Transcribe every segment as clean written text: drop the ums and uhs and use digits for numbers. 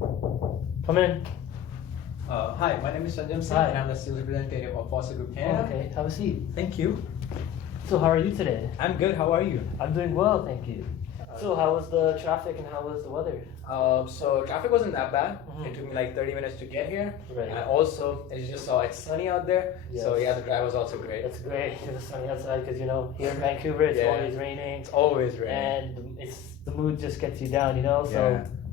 Come in. Hi, my name is Sunjum Singh, Hi. and I'm the sales representative of Fossil Group Canada. Okay, have a seat. Thank you. So how are you today? I'm good. How are you? I'm doing well, thank you. So how was the traffic and how was the weather? So traffic wasn't that bad. Mhm. It took me like 30 minutes to get here. Right. And also, as you just saw, it's sunny out there. So Yes. yeah, the drive was also great. It's great. It's sunny outside because here in Vancouver it's Yeah. always raining, It's always raining. and the mood just gets you down, So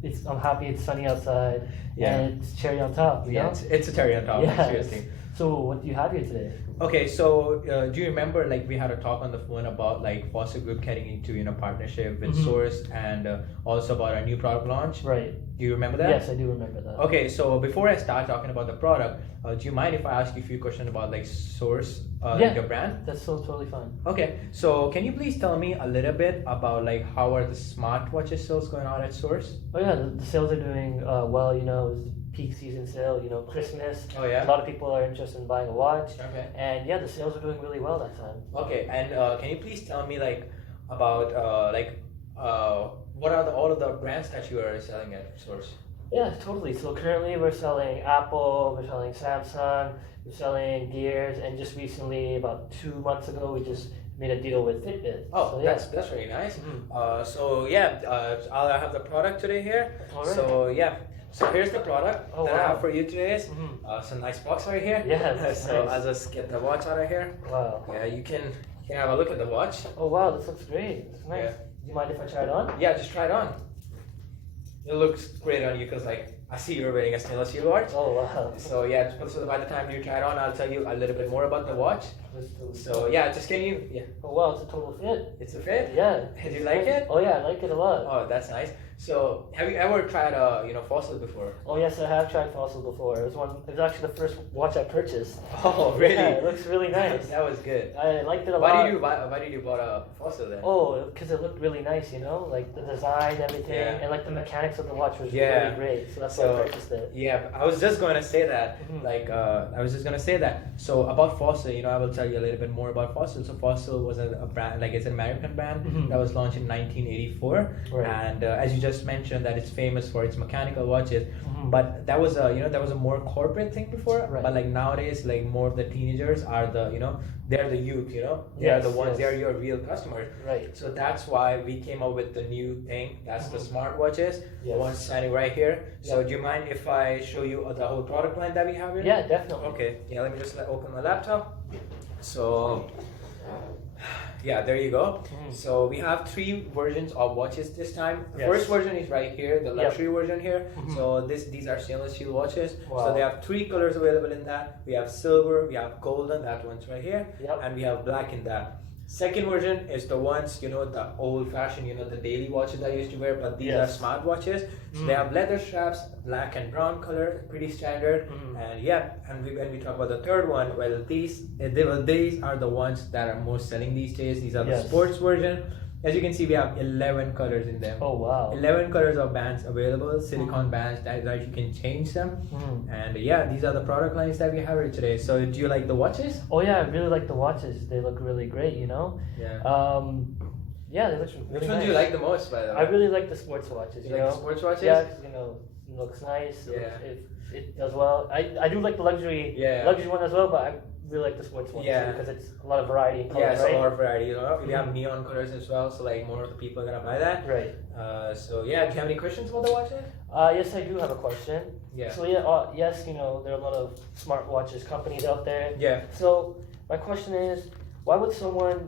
Yeah. I'm happy it's sunny outside, Yeah. and it's cherry on top, Yeah, it's a cherry on top. Yes. Seriously. So what do you have here today? Okay, so do you remember like we had a talk on the phone about like Fossil Group getting into partnership with Mhm. Source and also about our new product launch? Right. Do you remember that? Yes, I do remember that. Okay, so before I start talking about the product, do you mind if I ask you a few questions about like Source, Yeah. your brand? That's so totally fine. Okay, so can you please tell me a little bit about like how are the smartwatches sales going on at Source? Oh yeah, the sales are doing well. It's peak season sale. Christmas. Oh yeah. A lot of people are interested in buying a watch, Okay. and yeah, the sales are doing really well that time. Okay, and can you please tell me like about what are all of the brands that you are selling at Source? Yeah, totally. So currently we're selling Apple, we're selling Samsung, we're selling Gears, and just recently, about 2 months ago, we just made a deal with Fitbit. Oh, so, yeah. that's really nice. Mhm. So yeah, I'll have the product today here. All right. So yeah, so here's the product Oh, that I wow. have for you today. Mhm. Some nice box right here. Yeah, that's So nice. I'll just get the watch out of here. Wow. Yeah, you can have a look at the watch. Oh wow, this looks great. It's nice. Yeah. Do you mind if I try it on? Yeah, just try it on. It looks great on you because I see you're wearing a stainless steel watch. Oh wow. So yeah, so by the time you try it on, I'll tell you a little bit more about the watch. So yeah, just Oh wow, it's a total fit. it's a fit. Yeah. Did you like it? Oh yeah, I like it a lot. Oh, that's nice. So have you ever tried Fossil before? Oh yes, I have tried Fossil before. It was actually the first watch I purchased. Oh really? Yeah, it looks really nice. That was good. I liked it a lot. Why did you bought a Fossil then? Oh, because it looked really nice, like the design, everything, Yeah. and like the mechanics of the watch was Yeah. really great. So that's why I purchased it. Yeah, I was just going to say that. Mhm. I was just going to say that. So about Fossil, I will tell you a little bit more about Fossil. So Fossil was a brand, like it's an American brand Mhm. that was launched in 1984, Right. and as you just mentioned, that it's famous for its mechanical watches. Mhm. But that was a more corporate thing before. Right. But like nowadays, like more of the teenagers are they're the youth. They are Yes, the ones. yes. They're your real customers. Right. So that's why we came up with the new thing. That's the smartwatches. The Yes. one standing right here. So Yeah. do you mind if I show you the whole product line that we have here? Yeah, definitely. Okay. Yeah. Let me just open my laptop. So yeah, there you go. Mhm. So we have 3 versions of watches this time. The Yes. first version is right here, the luxury version here. Mhm. So these are stainless steel watches. So Wow. they have 3 colors available in that. We have silver, we have golden, that one's right here, Yep. and we have black in that. Second version is the ones, the old fashioned, the daily watches I used to wear, but these Yes. are smart watches. So they have leather straps, black and brown color, pretty standard. Mhm. And yeah, and when we talk about the third one, these are the ones that are most selling these days. These are the Yes. sports version. As you can see, we have 11 colors in them. Oh wow. 11 colors of bands available, silicone bands that you can change them. Mhm. And yeah, these are the product lines that we have here today. So do you like the watches? Oh yeah, I really like the watches. They look really great. Yeah. Yeah, they look really Which nice. one do you like the most, by the way? I really like the sports watches. You like the sports watches? Yeah, 'cause, it looks nice. Yeah. It does well. I do like the luxury one as well, but I really like the sports one Yeah. too because it's a lot of variety in colors, Yeah, it's right? a lot of variety. We have neon colors as well, so like more of the people are gonna buy that. Right. So yeah, do you have any questions about the watches? Yes, I do have a question. Yeah. So yeah, yes, there are a lot of smartwatches companies out there. Yeah. So my question is, why would someone,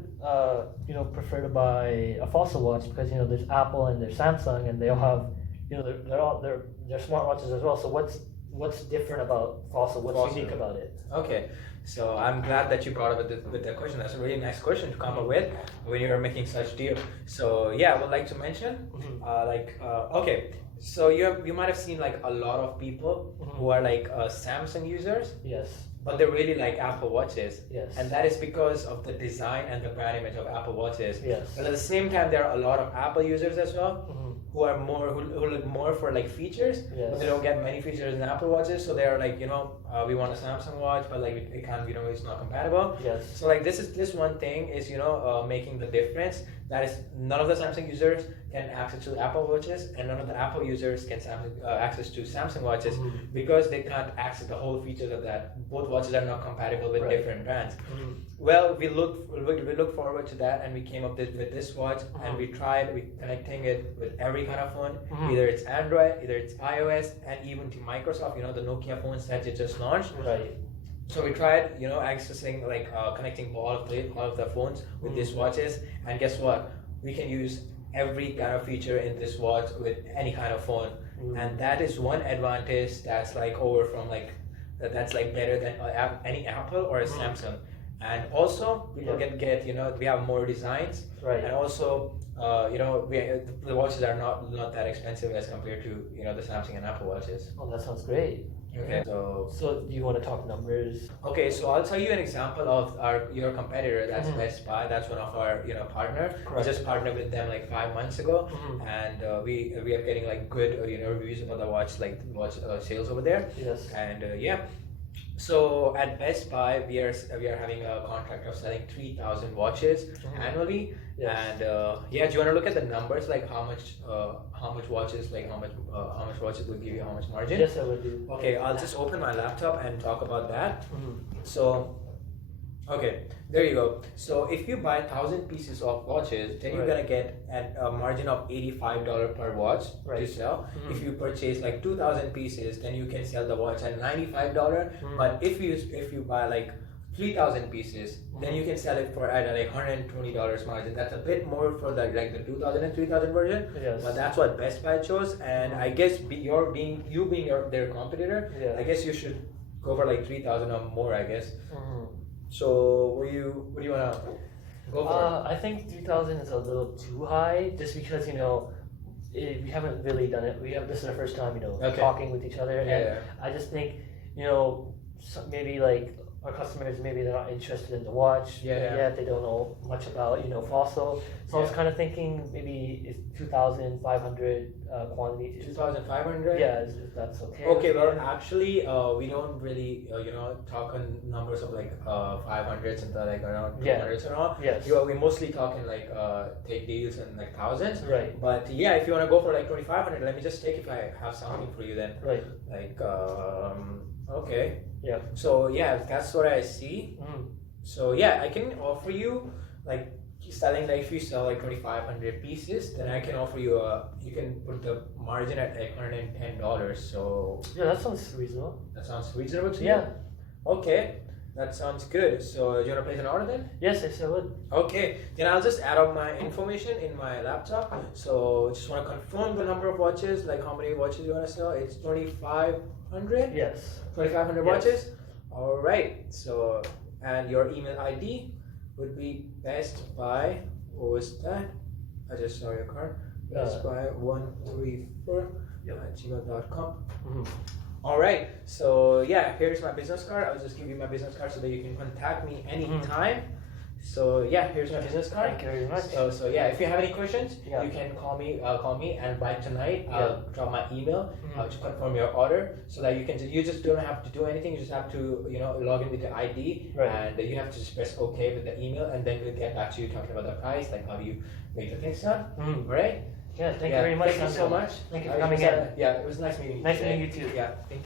prefer to buy a Fossil watch? Because there's Apple and there's Samsung, and they all have, they're smartwatches as well. So what's different about Fossil? What's Fossil. unique about it? Okay. So I'm glad that you brought up with that question. That's a really nice question to come up with when you're making such deal. So yeah, I would like to mention, okay. So you might have seen like a lot of people who are like Samsung users. Yes. but they really like Apple Watches. Yes. And that is because of the design and the brand image of Apple Watches. Yes. But at the same time, there are a lot of Apple users as well who are who look more for like features, but they don't get many features in Apple Watches. So they're like, we want a Samsung watch, but like it can't, it's not compatible. Yes. So like this one thing is making the difference. That is, none of the Samsung users can access to Apple Watches, and none of the Apple users can access to Samsung watches because they can't access the whole features of that. Both watches are not compatible with different brands. Well, we look forward to that, and we came up with this watch, and we connecting it with every kind of phone. Either it's Android, either it's iOS, and even to Microsoft. The Nokia phones that it just launched. Right. So we tried, accessing connecting all of the phones with these watches, and guess what? We can use every kind of feature in this watch with any kind of phone, and that is one advantage that's like over from that's like better than any Apple or a Samsung. And also people can get we have more designs, right? And also the watches are not that expensive as compared to the Samsung and Apple watches. Oh, that sounds great. Okay. So do you want to talk numbers? Okay, so I'll tell you an example of your competitor. That's Best Buy. That's one of our partner. Correct. We just partnered with them like 5 months ago, and we are getting like good reviews about the watch sales over there. Yes. And so at Best Buy we are having a contract of selling 3,000 watches annually. Yes. And do you want to look at the numbers, like how much watches, like how much watches will give you how much margin? Yes, I would do. Okay, I'll just open my laptop and talk about that. So, okay, there you go. So if you buy 1,000 pieces of watches, then you're gonna get a margin of $85 per watch to sell. If you purchase like 2,000 pieces, then you can sell the watch at $95. But if you buy like 3,000 pieces, then you can sell it for at like $120 margin. That's a bit more for the 2,000 and 3,000 version. Yes. But that's what Best Buy chose, and I guess being their competitor, I guess you should go for like 3,000 or more, I guess. So what do you wanna go for? I think 3,000 is a little too high, just because we haven't really done it. This is our first time talking with each other, and I just think maybe like our customers, maybe they're not interested in the watch yet. They don't know much about Fossil. So I was kind of thinking maybe it's 2,500 quantity. 2,500. Yeah, if that's okay. Okay, well actually we don't really talk on numbers of like 500s and like around 200s and all. Yes. We mostly talking like take deals and like thousands. Right. But yeah, if you want to go for like 2,500, let me just take if I have something for you then. Right. Like okay. Yeah. So yeah, that's what I see. So yeah, I can offer you like selling, like if you sell like 2,500 pieces, then I can offer you you can put the margin at like $110. So yeah, that sounds reasonable. That sounds reasonable to you? Yeah. Okay, that sounds good. So do you want to place an order then? Yes, I would. Okay, then I'll just add up my information in my laptop. So just want to confirm the number of watches, like how many watches you want to sell. It's 2,500. Yes. 2,500 watches. All right. So and your email ID would be Best Buy. What was that? I just saw your card. Best Buy 134 at gmail.com. All right. So yeah, here's my business card. I'll just give you my business card so that you can contact me anytime. So yeah, here's my business card. Thank you very much. So yeah, if you have any questions, you can call me. And by tonight, I'll drop my email to confirm your order, so that you just don't have to do anything. You just have to log in with the ID, and you have to just press OK with the email, and then we'll get back to you talking about the price, like how you make the things done. All right? Yeah. Thank you very much. Thank you so much. Thank you for coming in. Yeah, it was nice meeting you. Nice meeting you too. Yeah. Thank you.